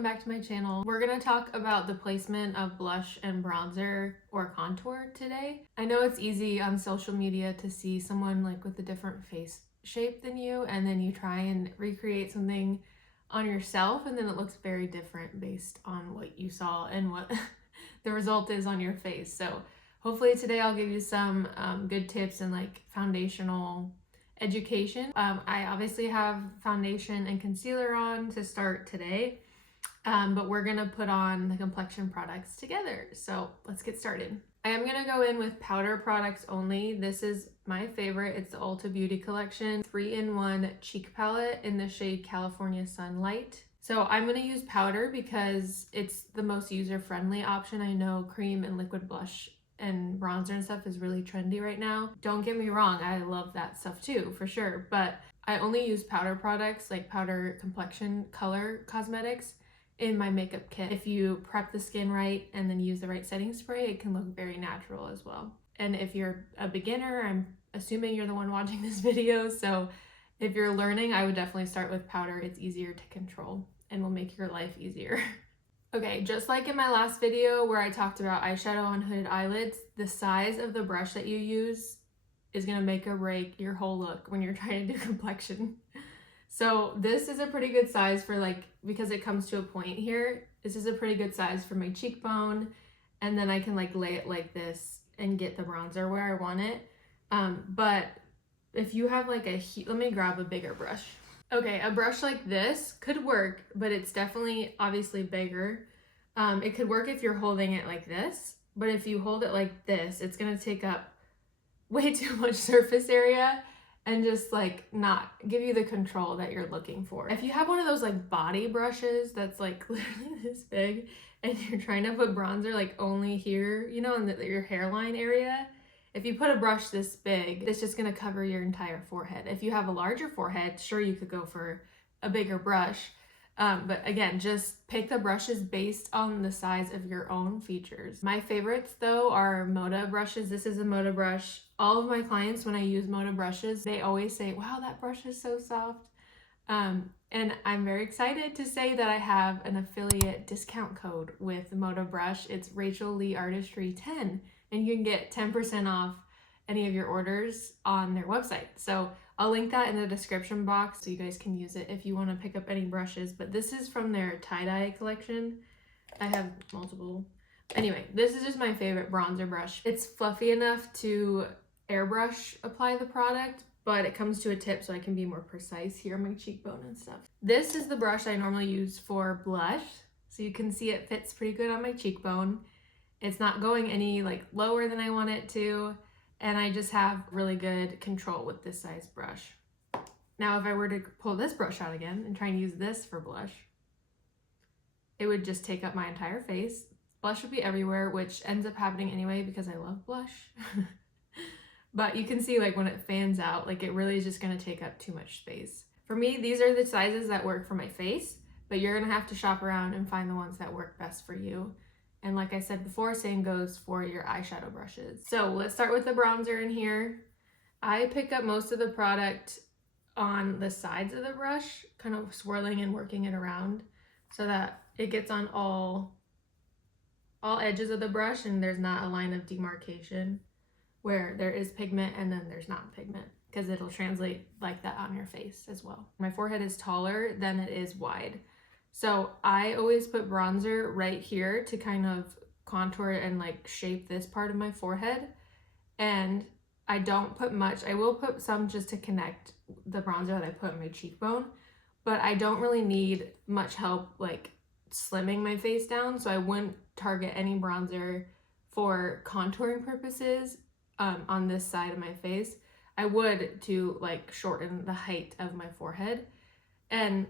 welcome back to my channel. We're gonna talk about the placement of blush and bronzer or contour today. I know it's easy on social media to see someone like with a different face shape than you, and then you try and recreate something on yourself, and then it looks very different based on what you saw and what the result is on your face. So hopefully today I'll give you some good tips and like foundational education. I obviously have foundation and concealer on to start today, but we're gonna put on the complexion products together. So let's get started. I am gonna go in with powder products only. This is my favorite. It's the Ulta Beauty Collection 3-in-1 cheek palette in the shade California Sunlight. So I'm gonna use powder because it's the most user-friendly option. I know cream and liquid blush and bronzer and stuff is really trendy right now. Don't get me wrong, I love that stuff too, for sure, but I only use powder products, like powder complexion color cosmetics, in my makeup kit. If you prep the skin right and then use the right setting spray, it can look very natural as well. And if you're a beginner, I'm assuming you're the one watching this video, so if you're learning, I would definitely start with powder. It's easier to control and will make your life easier. Okay, just like in my last video where I talked about eyeshadow on hooded eyelids, the size of the brush that you use is gonna make or break your whole look when you're trying to do complexion. So this is a pretty good size for like, because it comes to a point here, this is a pretty good size for my cheekbone, and then I can like lay it like this and get the bronzer where I want it. But if you have like let me grab a bigger brush. Okay, a brush like this could work, but it's definitely obviously bigger. It could work if you're holding it like this, but if you hold it like this, it's gonna take up way too much surface area and just like not give you the control that you're looking for. If you have one of those like body brushes that's like literally this big and you're trying to put bronzer like only here, you know, in your hairline area, if you put a brush this big, it's just gonna cover your entire forehead. If you have a larger forehead, sure, you could go for a bigger brush. But again, just pick the brushes based on the size of your own features. My favorites though are Moda brushes. This is a Moda brush. All of my clients, when I use Moda brushes, they always say, wow, that brush is so soft. And I'm very excited to say that I have an affiliate discount code with Moda brush. It's Rachel Lee Artistry 10. And you can get 10% off any of your orders on their website. So I'll link that in the description box so you guys can use it if you want to pick up any brushes. But this is from their tie-dye collection. I have multiple. Anyway, this is just my favorite bronzer brush. It's fluffy enough to airbrush apply the product, but it comes to a tip so I can be more precise here on my cheekbone and stuff. This is the brush I normally use for blush. So you can see it fits pretty good on my cheekbone. It's not going any like lower than I want it to, and I just have really good control with this size brush. Now, if I were to pull this brush out again and try and use this for blush, it would just take up my entire face. Blush would be everywhere, which ends up happening anyway because I love blush. But you can see like when it fans out, like it really is just gonna take up too much space. For me, these are the sizes that work for my face, but you're gonna have to shop around and find the ones that work best for you. And like I said before, same goes for your eyeshadow brushes. So let's start with the bronzer in here. I pick up most of the product on the sides of the brush, kind of swirling and working it around so that it gets on all edges of the brush and there's not a line of demarcation where there is pigment and then there's not pigment, because it'll translate like that on your face as well. My forehead is taller than it is wide. So I always put bronzer right here to kind of contour and like shape this part of my forehead. And I don't put much. I will put some just to connect the bronzer that I put on my cheekbone, but I don't really need much help like slimming my face down. So I wouldn't target any bronzer for contouring purposes on this side of my face. I would to like shorten the height of my forehead. And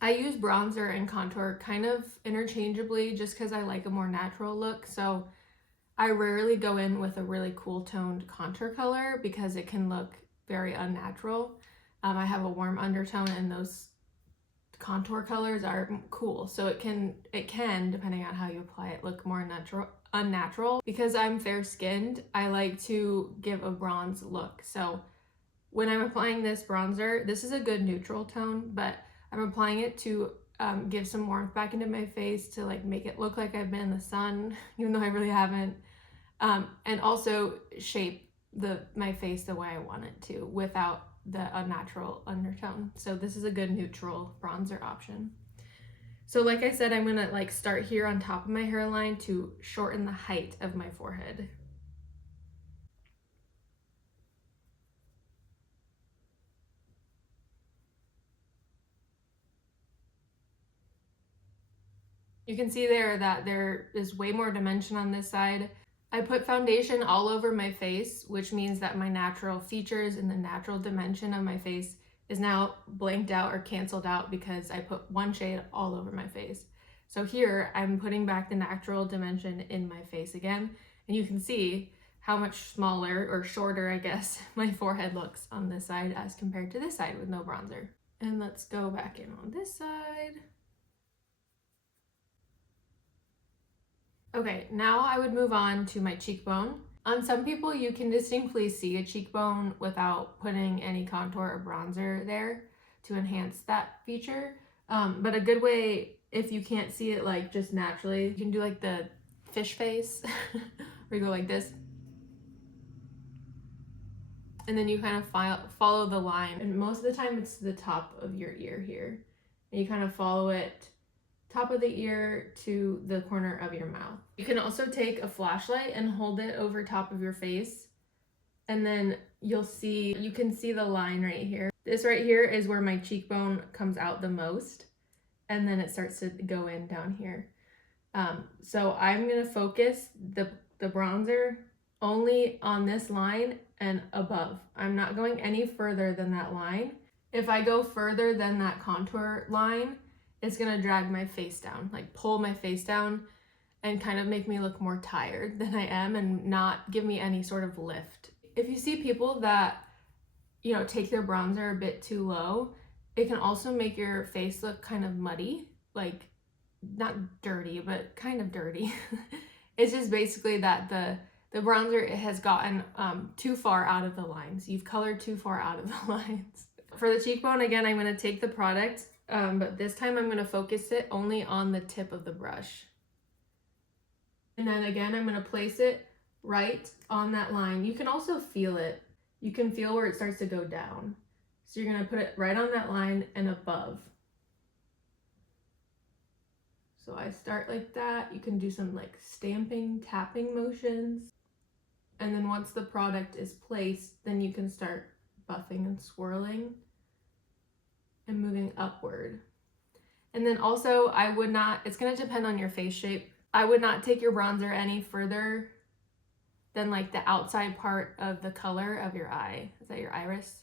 I use bronzer and contour kind of interchangeably just because I like a more natural look. So I rarely go in with a really cool toned contour color because it can look very unnatural. I have a warm undertone and those contour colors are cool. So it can, depending on how you apply it, look more unnatural. Because I'm fair skinned, I like to give a bronze look. So when I'm applying this bronzer, this is a good neutral tone, but I'm applying it to give some warmth back into my face to like make it look like I've been in the sun, even though I really haven't. And also shape my face the way I want it to without the unnatural undertone. So this is a good neutral bronzer option. So like I said, I'm gonna like start here on top of my hairline to shorten the height of my forehead. You can see there that there is way more dimension on this side. I put foundation all over my face, which means that my natural features and the natural dimension of my face is now blanked out or canceled out because I put one shade all over my face. So here I'm putting back the natural dimension in my face again, and you can see how much smaller or shorter, I guess, my forehead looks on this side as compared to this side with no bronzer. And let's go back in on this side. Okay, now I would move on to my cheekbone. On some people, you can distinctly see a cheekbone without putting any contour or bronzer there to enhance that feature. But a good way, if you can't see it like just naturally, you can do like the fish face, where you go like this. And then you kind of follow the line. And most of the time it's the top of your ear here. And you kind of follow it top of the ear to the corner of your mouth. You can also take a flashlight and hold it over top of your face, and then you can see the line right here. This right here is where my cheekbone comes out the most, and then it starts to go in down here. So I'm gonna focus the bronzer only on this line and above. I'm not going any further than that line. If I go further than that contour line, it's gonna drag my face down, like pull my face down and kind of make me look more tired than I am and not give me any sort of lift. If you see people that, you know, take their bronzer a bit too low, it can also make your face look kind of muddy, like not dirty, but kind of dirty. It's just basically that the bronzer has gotten too far out of the lines. You've colored too far out of the lines. For the cheekbone, again, I'm gonna take the product, but this time I'm gonna focus it only on the tip of the brush. And then again, I'm gonna place it right on that line. You can also feel it. You can feel where it starts to go down. So you're gonna put it right on that line and above. So I start like that. You can do some like stamping, tapping motions. And then once the product is placed, then you can start buffing and swirling and moving upward. And then also it's gonna depend on your face shape. I would not take your bronzer any further than like the outside part of the color of your eye. Is that your iris?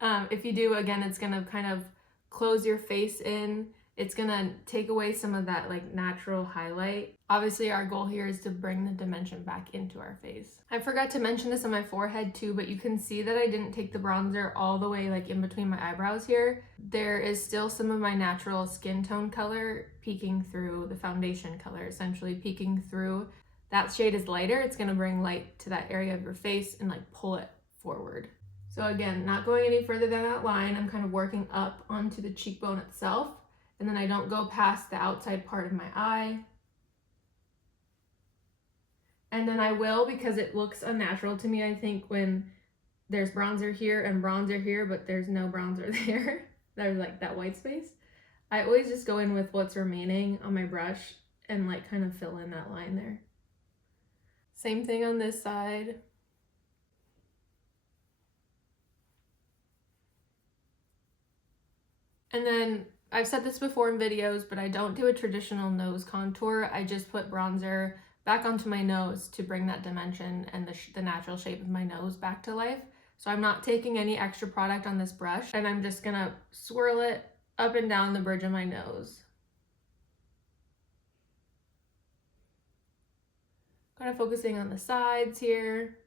If you do, again, it's gonna kind of close your face in. It's gonna take away some of that like natural highlight. Obviously our goal here is to bring the dimension back into our face. I forgot to mention this on my forehead too, but you can see that I didn't take the bronzer all the way like in between my eyebrows here. There is still some of my natural skin tone color peeking through the foundation color, essentially peeking through. That shade is lighter. It's gonna bring light to that area of your face and like pull it forward. So again, not going any further than that line. I'm kind of working up onto the cheekbone itself. And then I don't go past the outside part of my eye. And then I will, because it looks unnatural to me, I think, when there's bronzer here and bronzer here, but there's no bronzer there. There's like that white space. I always just go in with what's remaining on my brush and like kind of fill in that line there. Same thing on this side. And then I've said this before in videos, but I don't do a traditional nose contour. I just put bronzer back onto my nose to bring that dimension and the natural shape of my nose back to life. So I'm not taking any extra product on this brush, and I'm just gonna swirl it up and down the bridge of my nose. Kind of focusing on the sides here.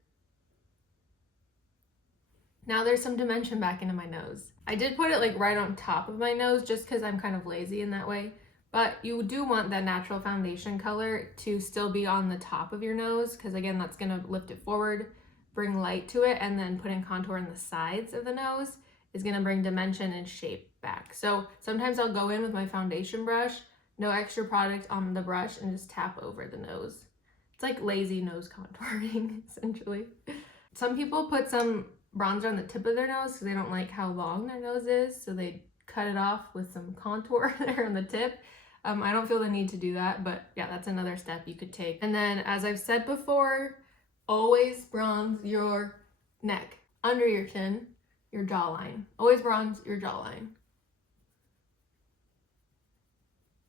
Now there's some dimension back into my nose. I did put it like right on top of my nose just because I'm kind of lazy in that way. But you do want that natural foundation color to still be on the top of your nose, because again, that's gonna lift it forward, bring light to it, and then putting contour in the sides of the nose is gonna bring dimension and shape back. So sometimes I'll go in with my foundation brush, no extra product on the brush, and just tap over the nose. It's like lazy nose contouring, essentially. Some people put some bronzer on the tip of their nose because they don't like how long their nose is, so they cut it off with some contour there on the tip. I don't feel the need to do that, but yeah, that's another step you could take. And then, as I've said before, always bronze your neck, under your chin, your jawline. Always bronze your jawline.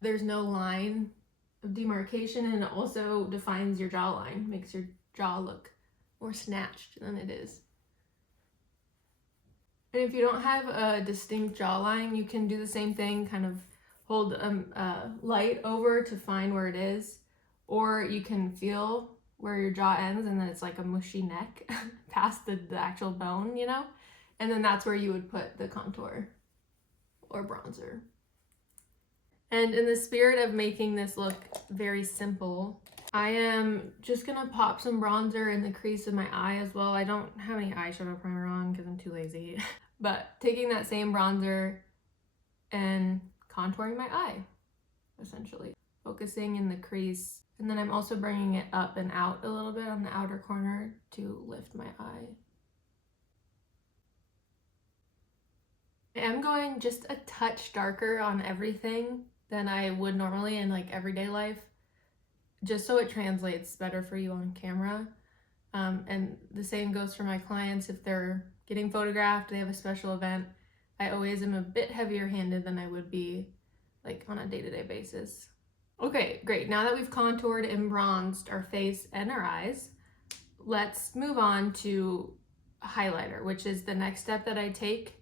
There's no line of demarcation, and it also defines your jawline, makes your jaw look more snatched than it is. And if you don't have a distinct jawline, you can do the same thing, kind of hold light over to find where it is, or you can feel where your jaw ends and then it's like a mushy neck past the actual bone, you know? And then that's where you would put the contour or bronzer. And in the spirit of making this look very simple, I am just gonna pop some bronzer in the crease of my eye as well. I don't have any eyeshadow primer on because I'm too lazy. But taking that same bronzer and contouring my eye, essentially. Focusing in the crease. And then I'm also bringing it up and out a little bit on the outer corner to lift my eye. I am going just a touch darker on everything than I would normally in like everyday life, just so it translates better for you on camera. And the same goes for my clients. If they're getting photographed, they have a special event, I always am a bit heavier handed than I would be like on a day-to-day basis. Okay, great. Now that we've contoured and bronzed our face and our eyes, let's move on to highlighter, which is the next step that I take.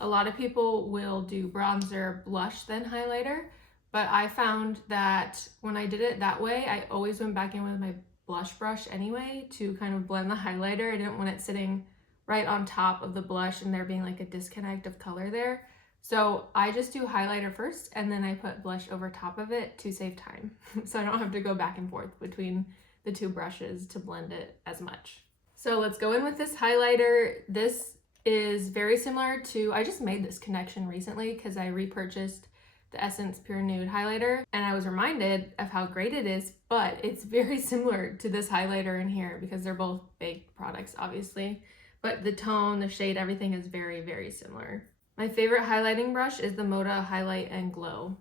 A lot of people will do bronzer, blush, then highlighter, but I found that when I did it that way, I always went back in with my blush brush anyway to kind of blend the highlighter. I didn't want it sitting right on top of the blush and there being like a disconnect of color there. So I just do highlighter first and then I put blush over top of it to save time. So I don't have to go back and forth between the two brushes to blend it as much. So let's go in with this highlighter. This is very similar to, I just made this connection recently because I repurchased the Essence Pure Nude highlighter and I was reminded of how great it is, but it's very similar to this highlighter in here because they're both baked products, obviously, but the tone, the shade, everything is very, very similar. My favorite highlighting brush is the Moda Highlight and Glow.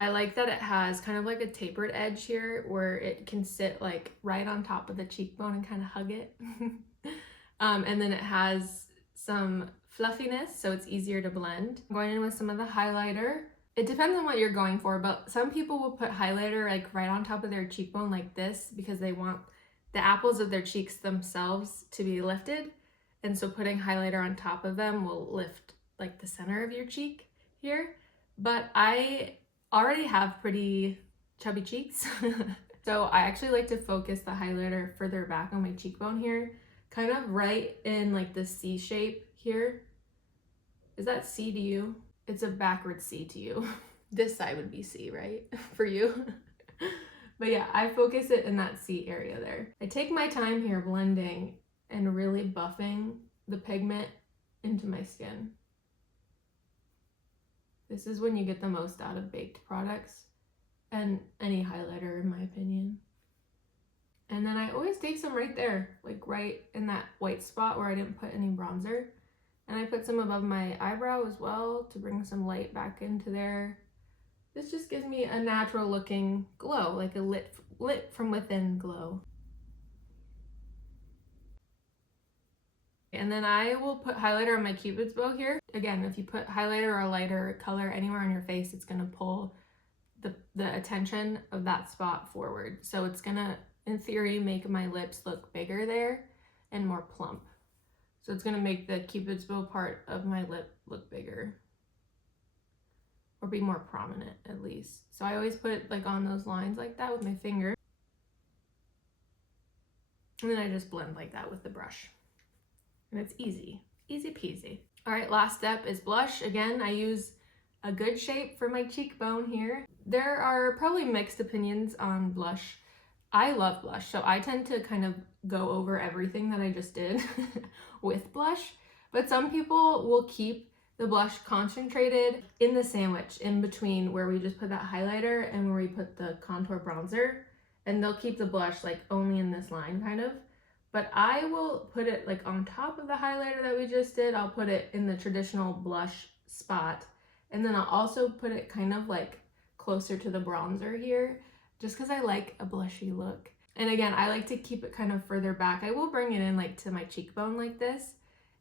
I like that it has kind of like a tapered edge here where it can sit like right on top of the cheekbone and kind of hug it. And then it has some fluffiness, so it's easier to blend. I'm going in with some of the highlighter. It depends on what you're going for, but some people will put highlighter like right on top of their cheekbone like this because they want the apples of their cheeks themselves to be lifted. And so putting highlighter on top of them will lift like the center of your cheek here. But I already have pretty chubby cheeks. So I actually like to focus the highlighter further back on my cheekbone here, kind of right in like the C shape here. Is that C to you? It's a backwards C to you. This side would be C, right? For you. But yeah, I focus it in that C area there. I take my time here blending and really buffing the pigment into my skin. This is when you get the most out of baked products and any highlighter, in my opinion. And then I always take some right there, like right in that white spot where I didn't put any bronzer. And I put some above my eyebrow as well to bring some light back into there. This just gives me a natural looking glow, like a lit from within glow. And then I will put highlighter on my Cupid's bow here. Again, if you put highlighter or a lighter color anywhere on your face, it's gonna pull the attention of that spot forward. So it's gonna, in theory, make my lips look bigger there and more plump. So it's gonna make the Cupid's bow part of my lip look bigger. Or be more prominent, at least. So I always put it like on those lines like that with my finger. And then I just blend like that with the brush. And it's easy peasy. All right, last step is blush. Again, I use a good shape for my cheekbone here. There are probably mixed opinions on blush. I love blush, so I tend to kind of go over everything that I just did with blush, But some people will keep the blush concentrated in the sandwich in between where we just put that highlighter and where we put the contour bronzer, and they'll keep the blush like only in this line kind of. But I will put it like on top of the highlighter that we just did. I'll put it in the traditional blush spot, and then I'll also put it kind of like closer to the bronzer here, just because I like a blushy look. And again, I like to keep it kind of further back. I will bring it in like to my cheekbone like this.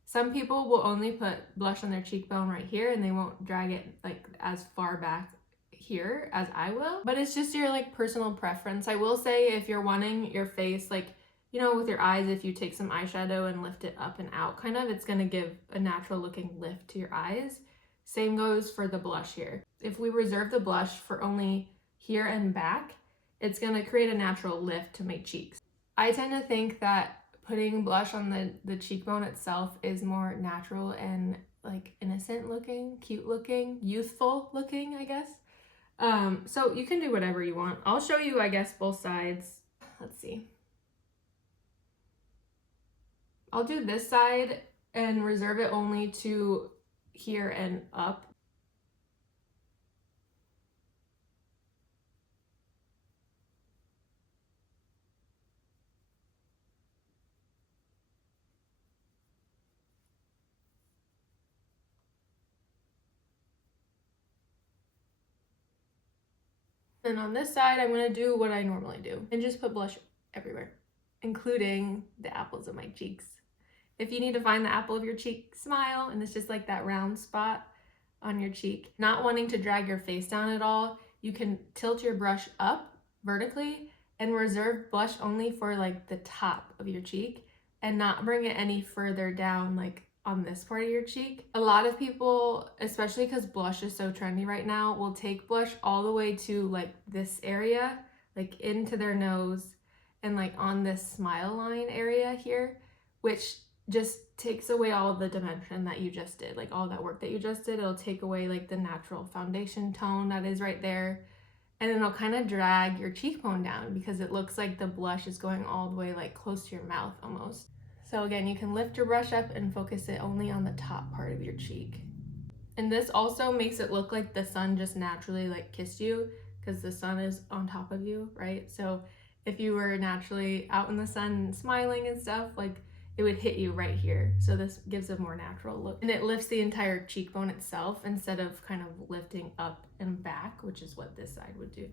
Some people will only put blush on their cheekbone right here and they won't drag it like as far back here as I will. But it's just your like personal preference. I will say if you're wanting your face like, you know, with your eyes, if you take some eyeshadow and lift it up and out kind of, it's gonna give a natural looking lift to your eyes. Same goes for the blush here. If we reserve the blush for only here and back, it's gonna create a natural lift to my cheeks. I tend to think that putting blush on the cheekbone itself is more natural and like innocent looking, cute looking, youthful looking, I guess. So you can do whatever you want. I'll show you, I guess, both sides. Let's see. I'll do this side and reserve it only to here and up. And on this side, I'm gonna do what I normally do and just put blush everywhere, including the apples of my cheeks. If you need to find the apple of your cheek, smile, and it's just like that round spot on your cheek. Not wanting to drag your face down at all, you can tilt your brush up vertically and reserve blush only for like the top of your cheek and not bring it any further down like on this part of your cheek. A lot of people, especially because blush is so trendy right now, will take blush all the way to like this area, like into their nose and like on this smile line area here, which just takes away all of the dimension that you just did, like all that work that you just did. It'll take away like the natural foundation tone that is right there, and it'll kind of drag your cheekbone down because it looks like the blush is going all the way like close to your mouth almost. So again, you can lift your brush up and focus it only on the top part of your cheek. And this also makes it look like the sun just naturally like kissed you because the sun is on top of you, right? So if you were naturally out in the sun smiling and stuff, like it would hit you right here. So this gives a more natural look. And it lifts the entire cheekbone itself instead of kind of lifting up and back, which is what this side would do.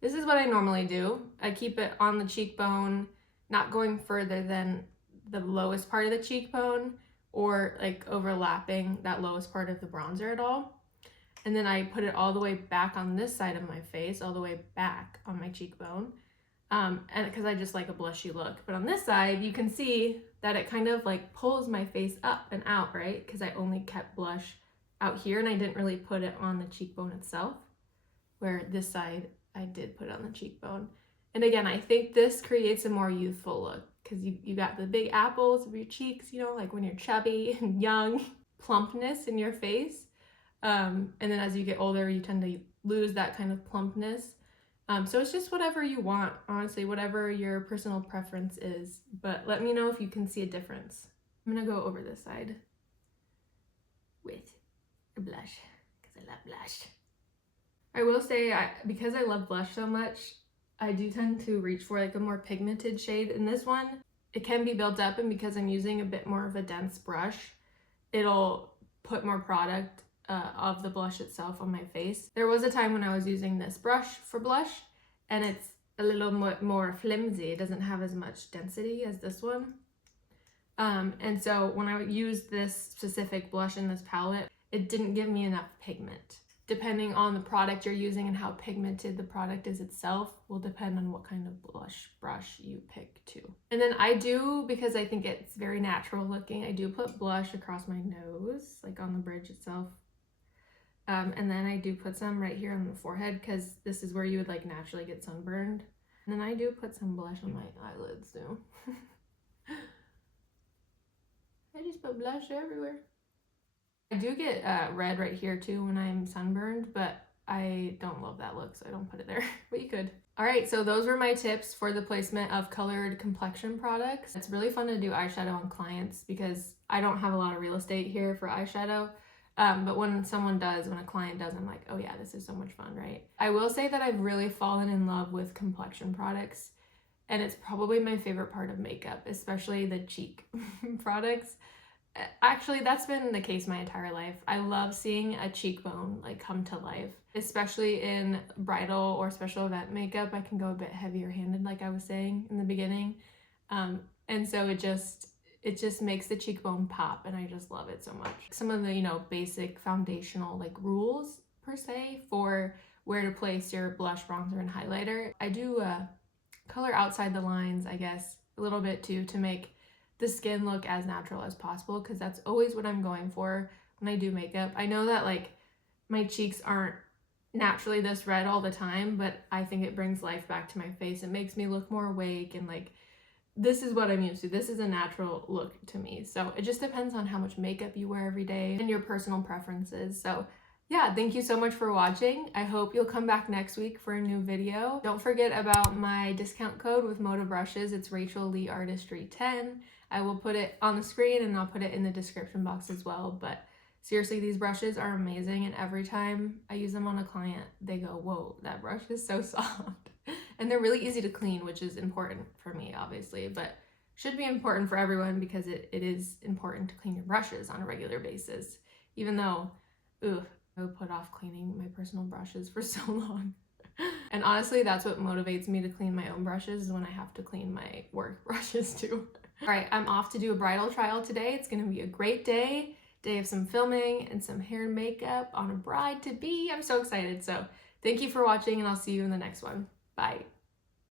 This is what I normally do. I keep it on the cheekbone, not going further than the lowest part of the cheekbone or like overlapping that lowest part of the bronzer at all. And then I put it all the way back on this side of my face, all the way back on my cheekbone. And because I just like a blushy look. But on this side, you can see that it kind of like pulls my face up and out, right? Because I only kept blush out here and I didn't really put it on the cheekbone itself, where this side I did put it on the cheekbone. And again, I think this creates a more youthful look because you got the big apples of your cheeks, you know, like when you're chubby and young, plumpness in your face. And then as you get older, you tend to lose that kind of plumpness. So it's just whatever you want, honestly, whatever your personal preference is. But let me know if you can see a difference. I'm gonna go over this side with a blush because I love blush. I will say, because I love blush so much, I do tend to reach for like a more pigmented shade in this one. It can be built up, and because I'm using a bit more of a dense brush, it'll put more product of the blush itself on my face. There was a time when I was using this brush for blush and it's a little more flimsy. It doesn't have as much density as this one. And so when I used this specific blush in this palette, it didn't give me enough pigment. Depending on the product you're using and how pigmented the product is itself will depend on what kind of blush brush you pick too. And then I do, because I think it's very natural looking, I do put blush across my nose, like on the bridge itself. And then I do put some right here on the forehead because this is where you would like naturally get sunburned. And then I do put some blush on my eyelids too. I just put blush everywhere. I do get red right here too when I'm sunburned, but I don't love that look, so I don't put it there, but you could. All right, so those were my tips for the placement of colored complexion products. It's really fun to do eyeshadow on clients because I don't have a lot of real estate here for eyeshadow. But when someone does, when a client does, I'm like, oh yeah, this is so much fun, right? I will say that I've really fallen in love with complexion products, and it's probably my favorite part of makeup, especially the cheek products. Actually, that's been the case my entire life. I love seeing a cheekbone like come to life, especially in bridal or special event makeup. I can go a bit heavier handed, like I was saying in the beginning. And so it just makes the cheekbone pop, and I just love it so much. Some of the, basic foundational like rules per se for where to place your blush, bronzer, and highlighter. I do color outside the lines, I guess, a little bit too, to make the skin look as natural as possible, because that's always what I'm going for when I do makeup. I know that like my cheeks aren't naturally this red all the time, but I think it brings life back to my face. It makes me look more awake, and like this is what I'm used to. This is a natural look to me. So it just depends on how much makeup you wear every day and your personal preferences. So yeah, thank you so much for watching. I hope you'll come back next week for a new video. Don't forget about my discount code with Moda Brushes. It's Rachel Lee Artistry 10. I will put it on the screen, and I'll put it in the description box as well. But seriously, these brushes are amazing, and every time I use them on a client, they go, whoa, that brush is so soft. And they're really easy to clean, which is important for me, obviously, but should be important for everyone because it is important to clean your brushes on a regular basis, even though, I would put off cleaning my personal brushes for so long. And honestly, that's what motivates me to clean my own brushes, is when I have to clean my work brushes too. All right, I'm off to do a bridal trial today. It's gonna be a great day of some filming and some hair and makeup on a bride-to-be. I'm so excited. So thank you for watching, and I'll see you in the next one. Bye.